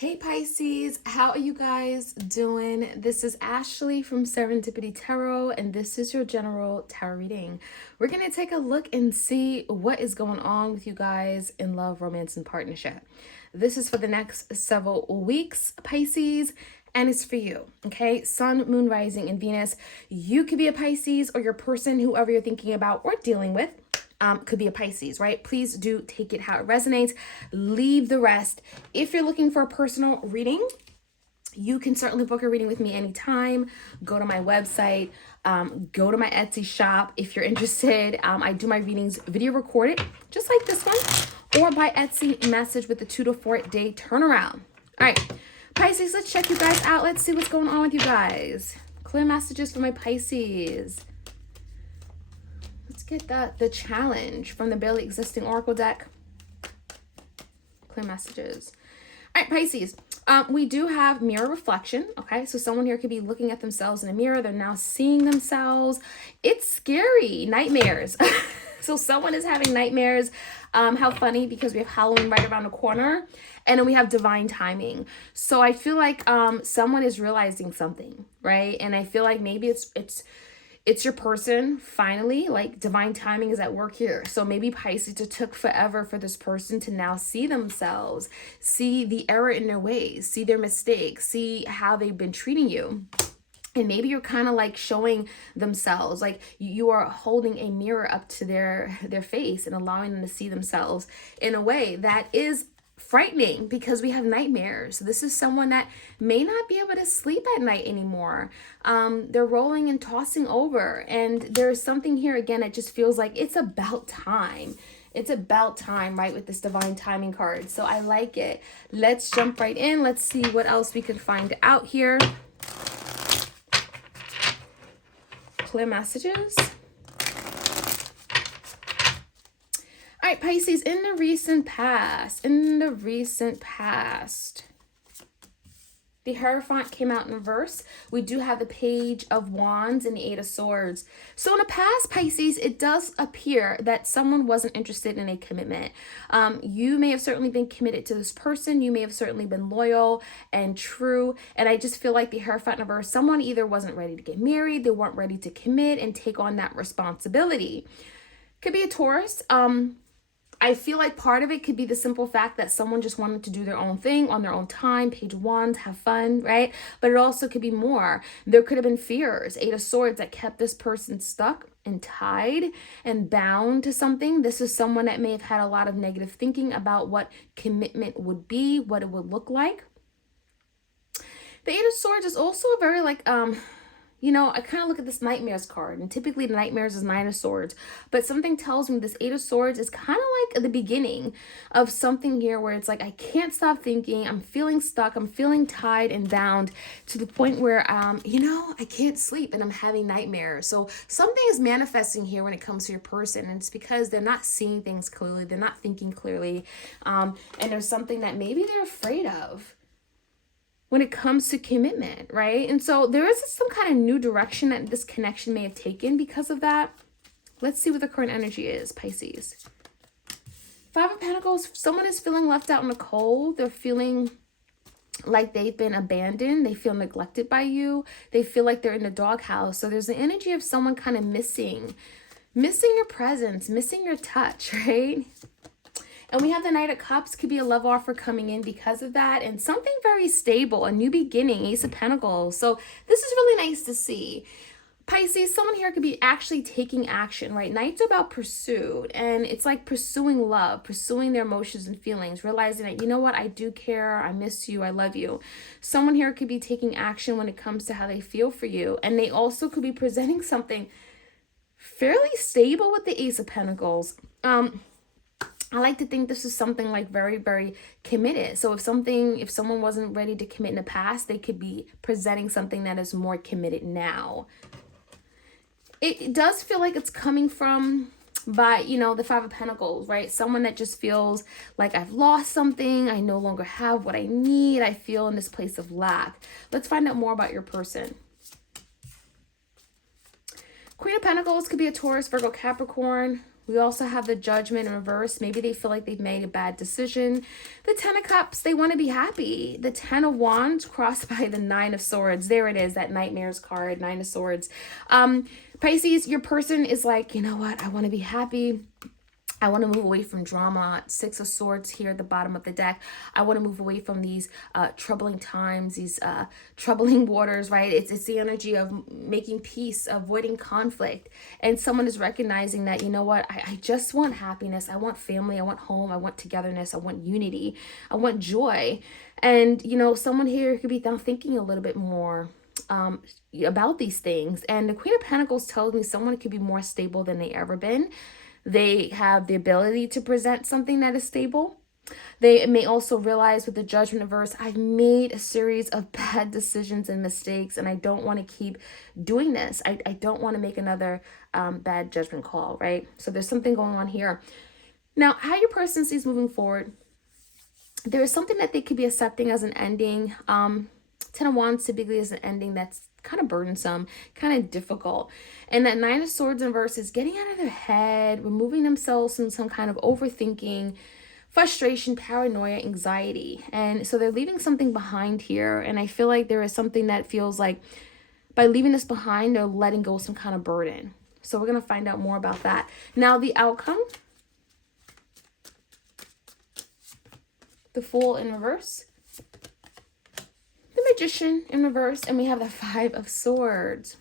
Hey Pisces, how are you guys doing? This is Ashley from Serendipity Tarot, and this is your general tarot reading. We're going to take a look and see what is going on with you guys in love, romance, and partnership. This is for the next several weeks, Pisces, and it's for you, okay? Sun, Moon, Rising, and Venus. You could be a Pisces, or your person, whoever you're thinking about or dealing with, could be a Pisces, right? Please do take it how it resonates. Leave the rest. If you're looking for a personal reading, you can certainly book a reading with me anytime. Go to my website, go to my Etsy shop if you're interested. I do my readings video recorded, just like this one, or by Etsy message with the 2 to 4 day turnaround. All right, Pisces, let's check you guys out. Let's see what's going on with you guys. Clear messages for my Pisces. Let's get the challenge from the barely existing oracle deck. Clear messages. All right, Pisces. We do have mirror reflection. Okay, so someone here could be looking at themselves in a mirror. They're now seeing themselves. It's scary. Nightmares. So someone is having nightmares. How funny, because we have Halloween right around the corner, and then we have divine timing. So I feel like someone is realizing something, right? And I feel like maybe it's your person finally, like divine timing is at work here. So maybe Pisces, it took forever for this person to now see themselves, see the error in their ways, see their mistakes, see how they've been treating you. And maybe you're kind of like showing themselves, like you are holding a mirror up to their face and allowing them to see themselves in a way that is frightening, because we have nightmares. So this is someone that may not be able to sleep at night anymore. They're rolling and tossing over, and there's something here again that just feels like it's about time. It's about time, right, with this divine timing card. So I like it. Let's jump right in. Let's see what else we could find out here. Clear messages. All right, Pisces, in the recent past, the Hierophant came out in reverse. We do have the Page of Wands and the Eight of Swords. So in the past, Pisces, it does appear that someone wasn't interested in a commitment. You may have certainly been committed to this person. You may have certainly been loyal and true. And I just feel like the Hierophant in reverse, someone either wasn't ready to get married, they weren't ready to commit and take on that responsibility. Could be a Taurus. I feel like part of it could be the simple fact that someone just wanted to do their own thing on their own time, Page of Wands, have fun, right? But it also could be more. There could have been fears, Eight of Swords, that kept this person stuck and tied and bound to something. This is someone that may have had a lot of negative thinking about what commitment would be, what it would look like. The Eight of Swords is also a very like, I kind of look at this Nightmares card, and typically the Nightmares is Nine of Swords, but something tells me this Eight of Swords is kind of like the beginning of something here where it's like, I can't stop thinking, I'm feeling stuck, I'm feeling tied and bound to the point where, I can't sleep and I'm having nightmares. So something is manifesting here when it comes to your person, and it's because they're not seeing things clearly, they're not thinking clearly, and there's something that maybe they're afraid of when it comes to commitment, right? And so there is some kind of new direction that this connection may have taken because of that. Let's see what the current energy is, Pisces. Five of Pentacles, someone is feeling left out in the cold. They're feeling like they've been abandoned. They feel neglected by you. They feel like they're in the doghouse. So there's the energy of someone kind of missing your presence, missing your touch, right? And we have the Knight of Cups, could be a love offer coming in because of that. And something very stable, a new beginning, Ace of Pentacles. So this is really nice to see. Pisces, someone here could be actually taking action, right? Knights are about pursuit. And it's like pursuing love, pursuing their emotions and feelings, realizing that, you know what, I do care, I miss you, I love you. Someone here could be taking action when it comes to how they feel for you. And they also could be presenting something fairly stable with the Ace of Pentacles. I like to think this is something like very, very committed. So if someone wasn't ready to commit in the past, they could be presenting something that is more committed now. It does feel like it's coming from the Five of Pentacles, right? Someone that just feels like, I've lost something. I no longer have what I need. I feel in this place of lack. Let's find out more about your person. Queen of Pentacles could be a Taurus, Virgo, Capricorn. We also have the Judgment in reverse. Maybe they feel like they've made a bad decision. The Ten of Cups, they want to be happy. The Ten of Wands crossed by the Nine of Swords. There it is, that Nightmares card, Nine of Swords. Pisces, your person is like, you know what? I want to be happy. I want to move away from drama. Six of Swords here at the bottom of the deck. I want to move away from these troubling times, these troubling waters, right? It's the energy of making peace, avoiding conflict. And someone is recognizing that, you know what, I just want happiness. I want family. I want home. I want togetherness. I want unity. I want joy. And, you know, someone here could be thinking a little bit more about these things. And the Queen of Pentacles tells me someone could be more stable than they ever been. They have the ability to present something that is stable. They may also realize with the Judgment reverse, I've made a series of bad decisions and mistakes, and I don't want to keep doing this. I don't want to make another bad judgment call, right? So there's something going on here. Now, how your person sees moving forward, there is something that they could be accepting as an ending. Ten of Wands typically is an ending that's kind of burdensome, kind of difficult. And that Nine of Swords in reverse is getting out of their head, removing themselves from some kind of overthinking, frustration, paranoia, anxiety. And so they're leaving something behind here. And I feel like there is something that feels like by leaving this behind, they're letting go of some kind of burden. So we're going to find out more about that. Now, the outcome, the Fool in reverse, the Magician in reverse, and we have the Five of Swords.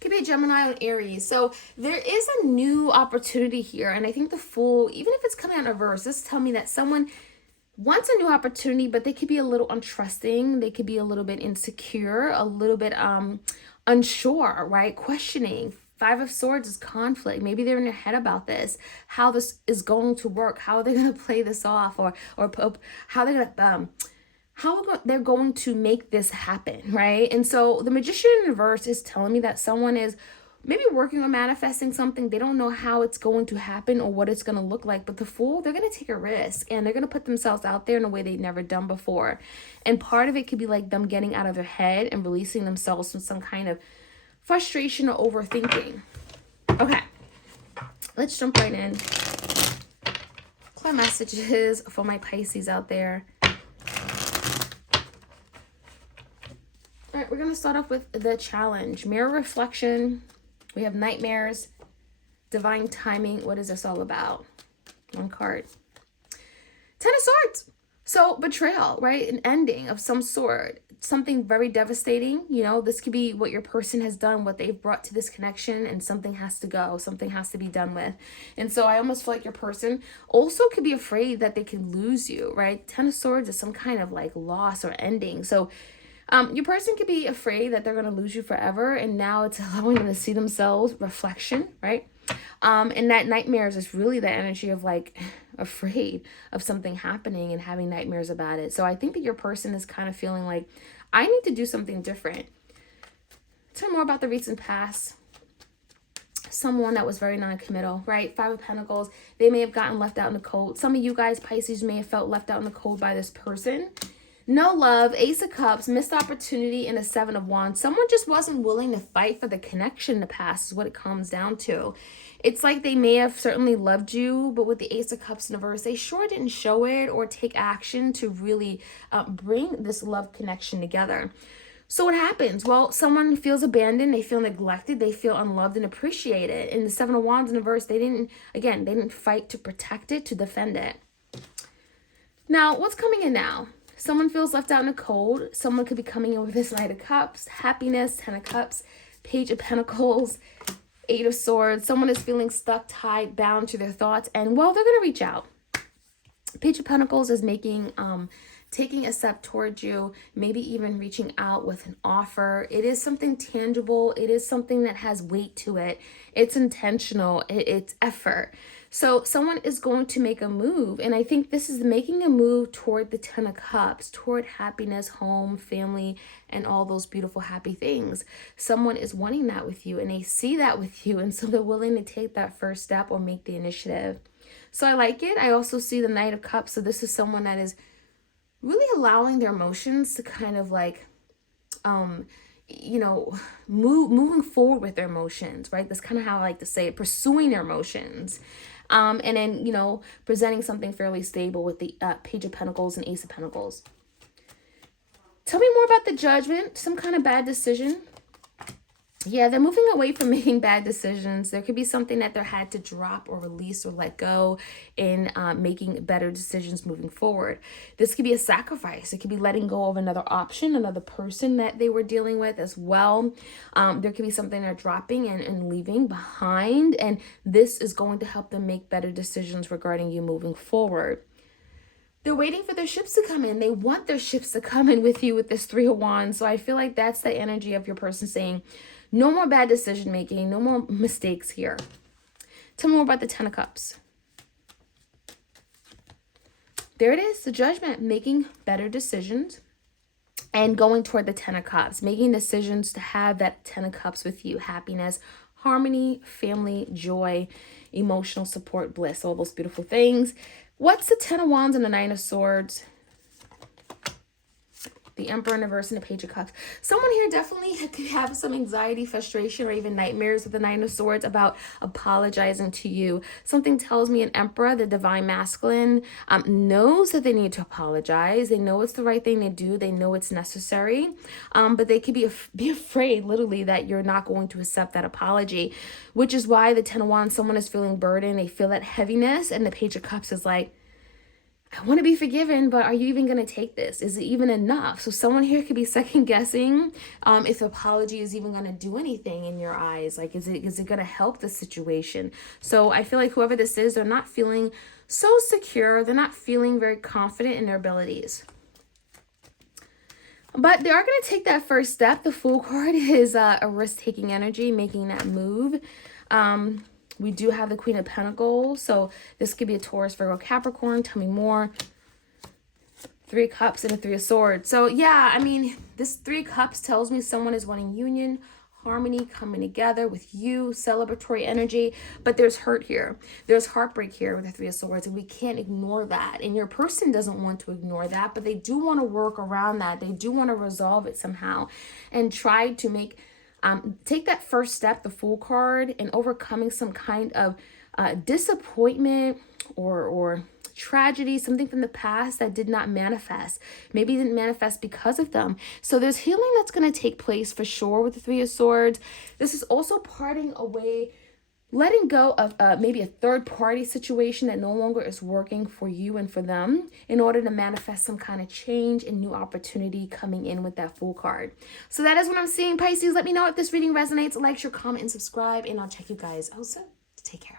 Could be a Gemini or Aries. So there is a new opportunity here. And I think the Fool, even if it's coming out in reverse, this tells me that someone wants a new opportunity, but they could be a little untrusting. They could be a little bit insecure, a little bit unsure, right? Questioning. Five of Swords is conflict. Maybe they're in their head about this, how this is going to work, how they're going to play this off, or how they're going to they're going to make this happen, right? And so the Magician in reverse is telling me that someone is maybe working on manifesting something. They don't know how it's going to happen or what it's going to look like. But the Fool, they're going to take a risk and they're going to put themselves out there in a way they've never done before. And part of it could be like them getting out of their head and releasing themselves from some kind of frustration or overthinking. Okay, let's jump right in. Clear messages for my Pisces out there. All right, we're going to start off with the challenge. Mirror reflection. We have nightmares. Divine timing. What is this all about? One card. Ten of Swords. So betrayal, right? An ending of some sort. Something very devastating. You know, this could be what your person has done, what they've brought to this connection, and something has to go. Something has to be done with. And so I almost feel like your person also could be afraid that they can lose you, right? Ten of Swords is some kind of like loss or ending. So your person could be afraid that they're going to lose you forever, and now it's allowing them to see themselves, reflection, right? And that nightmares is really the energy of like afraid of something happening and having nightmares about it. So I think that your person is kind of feeling like, I need to do something different. Tell me more about the recent past. Someone that was very non-committal, right? Five of Pentacles. They may have gotten left out in the cold. Some of you guys, Pisces, may have felt left out in the cold by this person. No love, Ace of Cups, missed opportunity, and a Seven of Wands. Someone just wasn't willing to fight for the connection in the past is what it comes down to. It's like they may have certainly loved you, but with the Ace of Cups in reverse, they sure didn't show it or take action to really bring this love connection together. So what happens? Well, someone feels abandoned, they feel neglected, they feel unloved and appreciated. In the Seven of Wands in reverse, they didn't fight to protect it, to defend it. Now, what's coming in now? Someone feels left out in the cold. Someone could be coming in with this Knight of Cups, happiness, Ten of Cups, Page of Pentacles, Eight of Swords. Someone is feeling stuck, tied, bound to their thoughts, and well, they're going to reach out. Page of Pentacles is making, taking a step towards you, maybe even reaching out with an offer. It is something tangible. It is something that has weight to it. It's intentional. It's effort. So someone is going to make a move, and I think this is making a move toward the Ten of Cups, toward happiness, home, family, and all those beautiful, happy things. Someone is wanting that with you, and they see that with you, and so they're willing to take that first step or make the initiative. So I like it. I also see the Knight of Cups, so this is someone that is really allowing their emotions to kind of like, you know, moving forward with their emotions, right? That's kind of how I like to say it, pursuing their emotions. And then, you know, presenting something fairly stable with the Page of Pentacles and Ace of Pentacles. Tell me more about the Judgment. Some kind of bad decision. Yeah, they're moving away from making bad decisions. There could be something that they had to drop or release or let go in making better decisions moving forward. This could be a sacrifice. It could be letting go of another option, another person that they were dealing with as well. There could be something they're dropping and leaving behind. And this is going to help them make better decisions regarding you moving forward. They're waiting for their ships to come in. They want their ships to come in with you with this Three of Wands. So I feel like that's the energy of your person saying, no more bad decision making, no more mistakes here. Tell me more about the Ten of Cups. There it is, the Judgment, making better decisions and going toward the Ten of Cups, making decisions to have that Ten of Cups with you, happiness, harmony, family, joy, emotional support, bliss, all those beautiful things. What's the Ten of Wands and the Nine of Swords? The Emperor in reverse and the Page of Cups. Someone here definitely could have some anxiety, frustration, or even nightmares with the Nine of Swords about apologizing to you. Something tells me an Emperor, the Divine Masculine, knows that they need to apologize. They know it's the right thing to do. They know it's necessary. But they could be afraid, literally, that you're not going to accept that apology, which is why the Ten of Wands, someone is feeling burdened. They feel that heaviness, and the Page of Cups is like, I want to be forgiven, but are you even going to take this? Is it even enough? So someone here could be second guessing if apology is even going to do anything in your eyes. Like, is it going to help the situation? So I feel like whoever this is, they're not feeling so secure. They're not feeling very confident in their abilities. But they are going to take that first step. The Fool card is a risk-taking energy, making that move. We do have the Queen of Pentacles, so this could be a Taurus, Virgo, Capricorn. Tell me more. Three of Cups and a Three of Swords. So yeah, I mean, this Three of Cups tells me someone is wanting union, harmony, coming together with you, celebratory energy, but there's hurt here. There's heartbreak here with the Three of Swords, and we can't ignore that. And your person doesn't want to ignore that, but they do want to work around that. They do want to resolve it somehow and try to make take that first step, the Fool card, and overcoming some kind of disappointment or tragedy, something from the past that did not manifest. Maybe it didn't manifest because of them. So there's healing that's going to take place for sure with the Three of Swords. This is also parting away, letting go of maybe a third-party situation that no longer is working for you and for them in order to manifest some kind of change and new opportunity coming in with that Fool card. So that is what I'm seeing, Pisces. Let me know if this reading resonates. Like, share, comment, and subscribe, and I'll check you guys out soon. Take care.